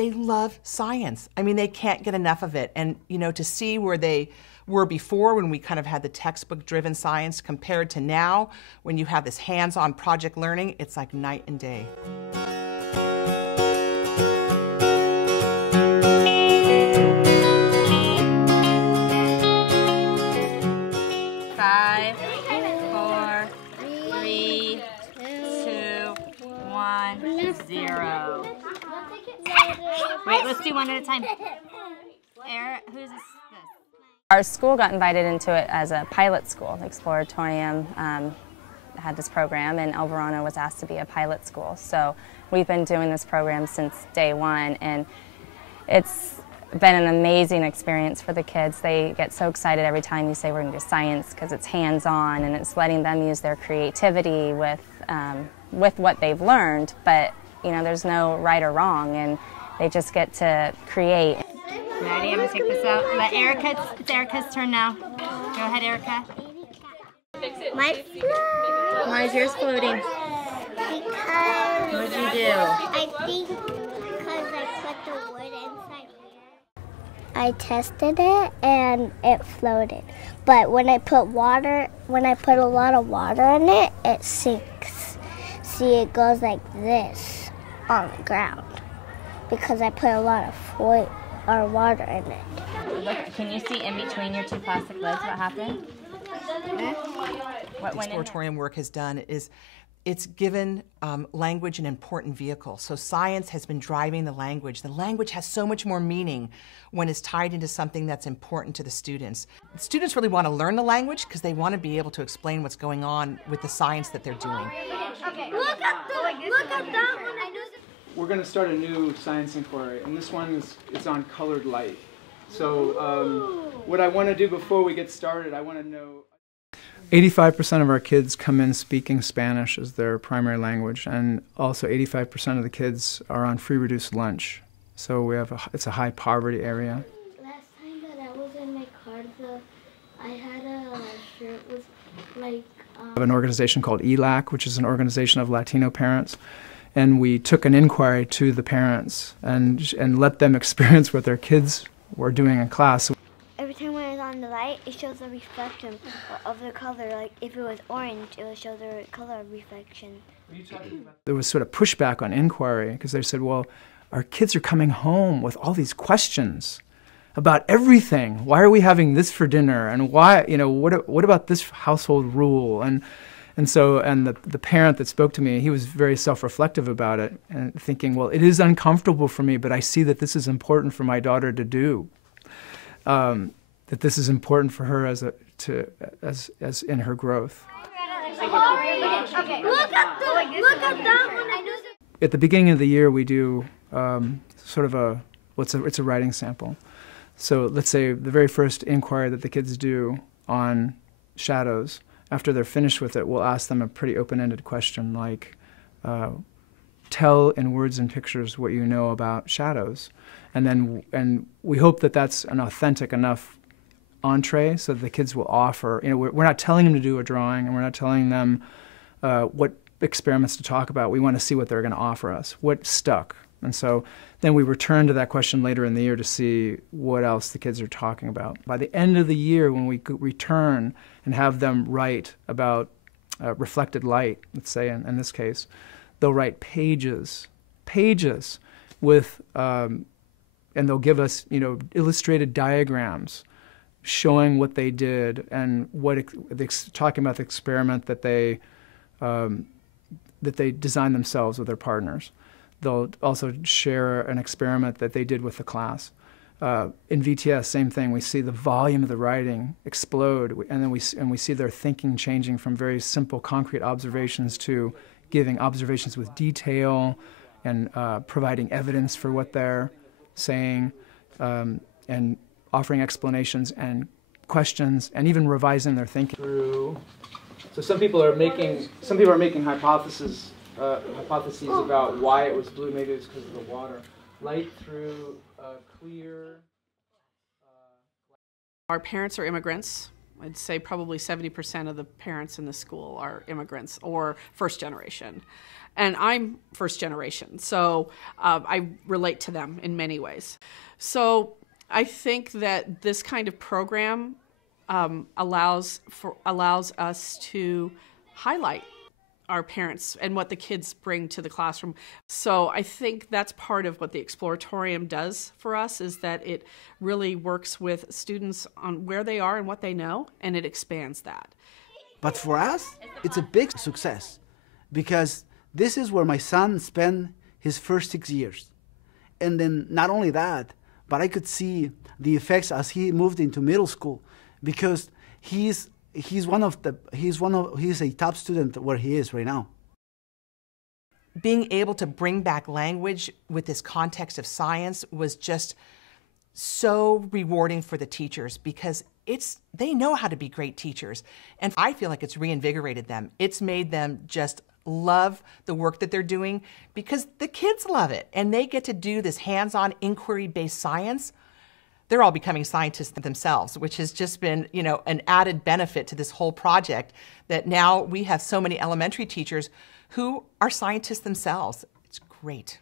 they love science. I mean, they can't get enough of it. And, you know, to see where they were before when we kind of had the textbook-driven science compared to now, when you have this hands-on project learning, it's like night and day. Five, four, three, two, one, zero. Wait, let's do one at a time. Who's this? Our school got invited into it as a pilot school. Exploratorium had this program, and Verano was asked to be a pilot school. So we've been doing this program since day one, and it's been an amazing experience for the kids. They get so excited every time you say we're going to do science, because it's hands-on and it's letting them use their creativity with what they've learned. But you know, there's no right or wrong, and they just get to create. Ready? I'm going to take this out. It's Erica's turn now. Go ahead, Erica. Why is yours floating? Because... What did you do? I think because I put the wood inside here. I tested it and it floated. But when I put a lot of water in it, it sinks. See, it goes like this on the ground because I put a lot of water in it. Look, can you see in between your two plastic lids what happened? What Exploratorium work has done is it's given language an important vehicle. So science has been driving the language. The language has so much more meaning when it's tied into something that's important to the students. Students really want to learn the language because they want to be able to explain what's going on with the science that they're doing. Okay. Look at that one. I know. We're going to start a new science inquiry, and this one is on colored light. So what I want to do before we get started, I want to know 85% of our kids come in speaking Spanish as their primary language, and also 85% of the kids are on free reduced lunch. So we have it's a high poverty area. Last time that I was in my car, I had a shirt with like... We have an organization called ELAC, which is an organization of Latino parents. And we took an inquiry to the parents and let them experience what their kids were doing in class. Every time when it's on the light, it shows a reflection of the color. Like if it was orange, it would show the color reflection. There was sort of pushback on inquiry because they said, well, our kids are coming home with all these questions about everything. Why are we having this for dinner? And why, you know, what about this household rule? And the parent that spoke to me, he was very self-reflective about it and thinking, well, it is uncomfortable for me, but I see that this is important for my daughter to do. That this is important for her as in her growth. Okay. Look at that one. At the beginning of the year, we do sort of it's a writing sample. So let's say the very first inquiry that the kids do on shadows, after they're finished with it, we'll ask them a pretty open-ended question like, tell in words and pictures what you know about shadows. And we hope that that's an authentic enough entree so that the kids will offer, you know, we're not telling them to do a drawing and we're not telling them what experiments to talk about. We want to see what they're going to offer us, what stuck. And so then we return to that question later in the year to see what else the kids are talking about. By the end of the year, when we return and have them write about reflected light, let's say in this case, they'll write pages with, and they'll give us, you know, illustrated diagrams showing what they did and talking about the experiment that they designed themselves with their partners. They'll also share an experiment that they did with the class. In VTS, same thing. We see the volume of the writing explode, and then we see their thinking changing from very simple, concrete observations to giving observations with detail and providing evidence for what they're saying, and offering explanations and questions, and even revising their thinking. So some people are making hypotheses about why it was blue. Maybe it's because of the water. Light through clear. Our parents are immigrants. I'd say probably 70% of the parents in the school are immigrants or first generation. And I'm first generation, so I relate to them in many ways. So I think that this kind of program allows us to highlight our parents and what the kids bring to the classroom. So I think that's part of what the Exploratorium does for us, is that it really works with students on where they are and what they know, and it expands that. But for us, it's a big success, because this is where my son spent his first 6 years. And then not only that, but I could see the effects as he moved into middle school, because he's a top student where he is right now. Being able to bring back language with this context of science was just so rewarding for the teachers, because they know how to be great teachers. And I feel like it's reinvigorated them. It's made them just love the work that they're doing, because the kids love it and they get to do this hands-on inquiry-based science. They're all becoming scientists themselves, which has just been, an added benefit to this whole project, that now we have so many elementary teachers who are scientists themselves. It's great.